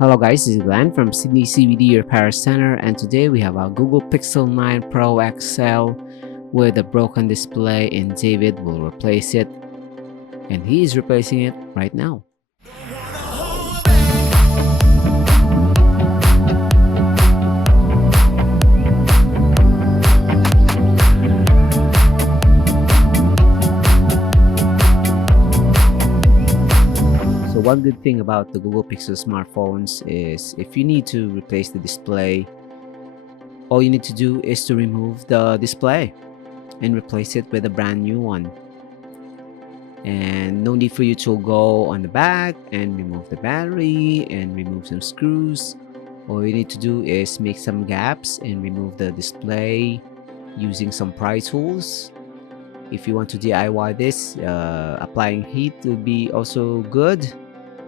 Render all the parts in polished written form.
Hello guys, this is Glenn from Sydney CBD Repair Centre, and today we have our Google Pixel 9 Pro XL with a broken display, and David will replace it, and he is replacing it right now. So one good thing about the Google Pixel smartphones is if you need to replace the display, all you need to do is to remove the display and replace it with a brand new one. And no need for you to go on the back and remove the battery and remove some screws. All you need to do is make some gaps and remove the display using some pry tools. If you want to DIY this, applying heat will be also good.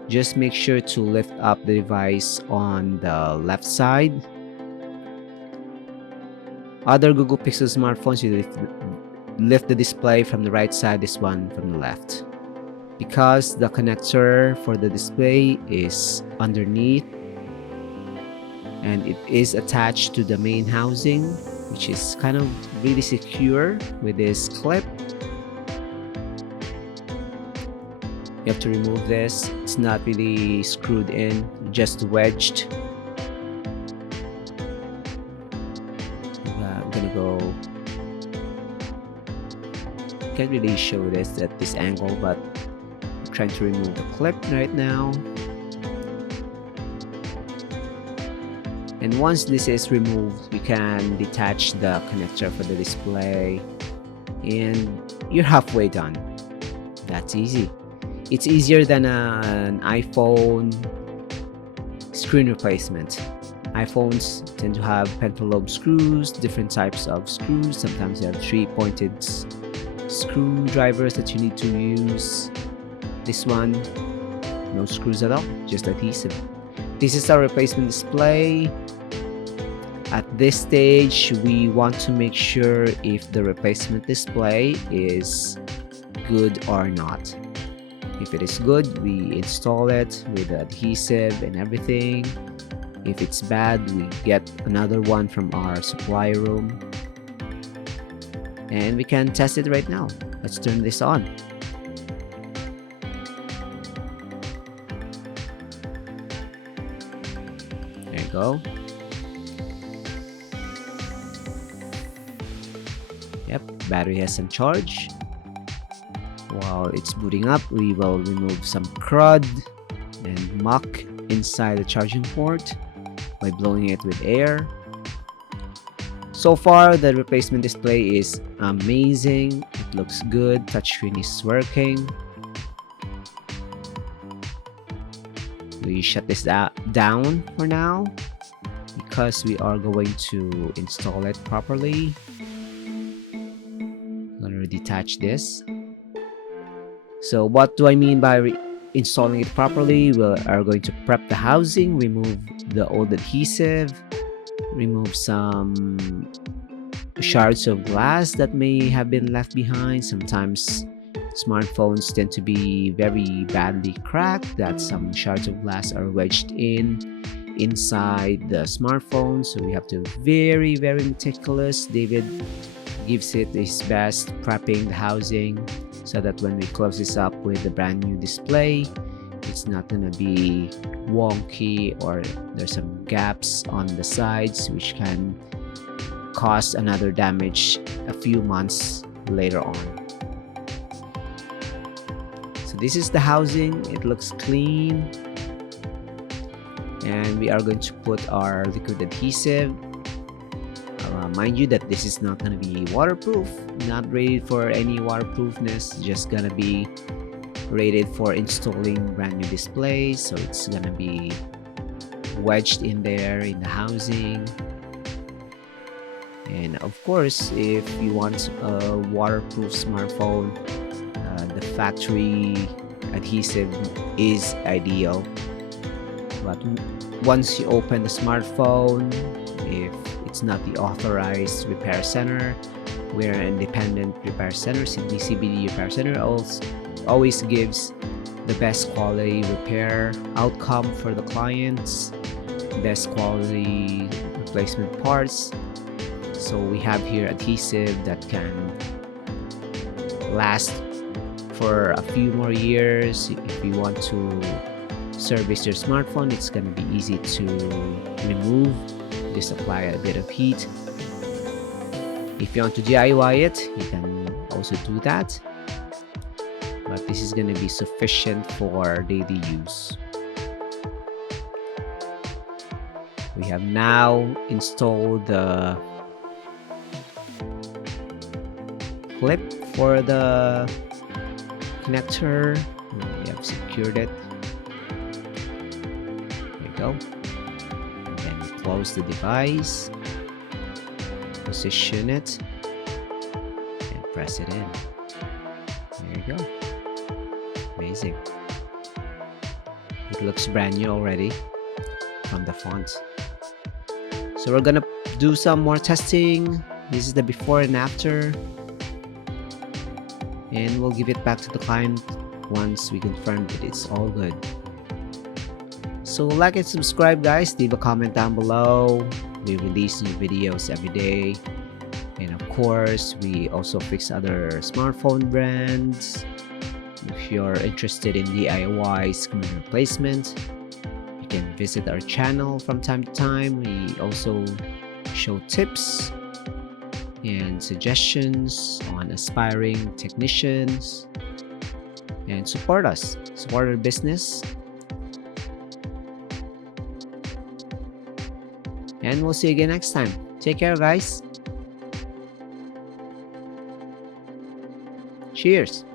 Just make sure to lift up the device on the left side. Other Google Pixel smartphones, you lift the display from the right side, this one from the left. Because the connector for the display is underneath and it is attached to the main housing, which is kind of really secure with this clip. You have to remove this. It's not really screwed in, just wedged. I'm gonna go. Can't really show this at this angle, but I'm trying to remove the clip right now. And once this is removed, you can detach the connector for the display, and you're halfway done. That's easy. It's easier than an iPhone screen replacement. iPhones tend to have pentalobe screws, different types of screws. Sometimes you have 3-pointed screwdrivers that you need to use. This one, no screws at all, just adhesive. This is our replacement display. At this stage, we want to make sure if the replacement display is good or not. If it is good, we install it with the adhesive and everything. If it's bad, we get another one from our supply room. And we can test it right now. Let's turn this on. There you go. Yep, battery has some charge. While it's booting up, we will remove some crud and muck inside the charging port by blowing it with air. So far, the replacement display is amazing. It looks good. Touchscreen is working. We shut this down for now because we are going to install it properly. I'm going to detach this. So what do I mean by installing it properly? We are going to prep the housing, remove the old adhesive, remove some shards of glass that may have been left behind. Sometimes smartphones tend to be very badly cracked, that some shards of glass are wedged inside the smartphone. So we have to be very meticulous. David gives it his best prepping the housing so that when we close this up with the brand new display, it's not gonna be wonky or there's some gaps on the sides which can cause another damage a few months later on. So this is the housing. It looks clean, and we are going to put our liquid adhesive. Mind you that this is not going to be waterproof, not rated for any waterproofness, just going to be rated for installing brand new displays. So it's going to be wedged in there in the housing. And of course, if you want a waterproof smartphone, the factory adhesive is ideal. But once you open the smartphone, if it's not the authorized repair center, we're an independent repair center. Sydney CBD Repair Centre always gives the best quality repair outcome for the clients, best quality replacement parts. So we have here adhesive that can last for a few more years. If you want to service your smartphone, it's going to be easy to remove. Just apply a bit of heat. If you want to DIY it, you can also do that, but this is going to be sufficient for daily use. We have now installed the clip for the connector. We have secured it. There you go. Then close the device, position it, and press it in. There you go. Amazing. It looks brand new already from the font. So we're gonna do some more testing. This is the before and after, and we'll give it back to the client once we confirm that it's all good. So like and subscribe, guys. Leave a comment down below. We release new videos every day, and of course we also fix other smartphone brands. If you're interested in DIY screen replacement, you can visit our channel from time to time. We also show tips and suggestions on aspiring technicians, and support us, support our business. And we'll see you again next time. Take care, guys. Cheers.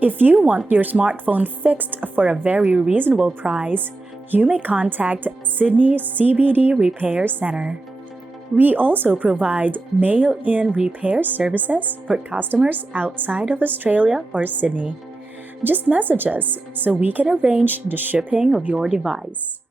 If you want your smartphone fixed for a very reasonable price, you may contact Sydney CBD Repair Centre. We also provide mail-in repair services for customers outside of Australia or Sydney. Just message us so we can arrange the shipping of your device.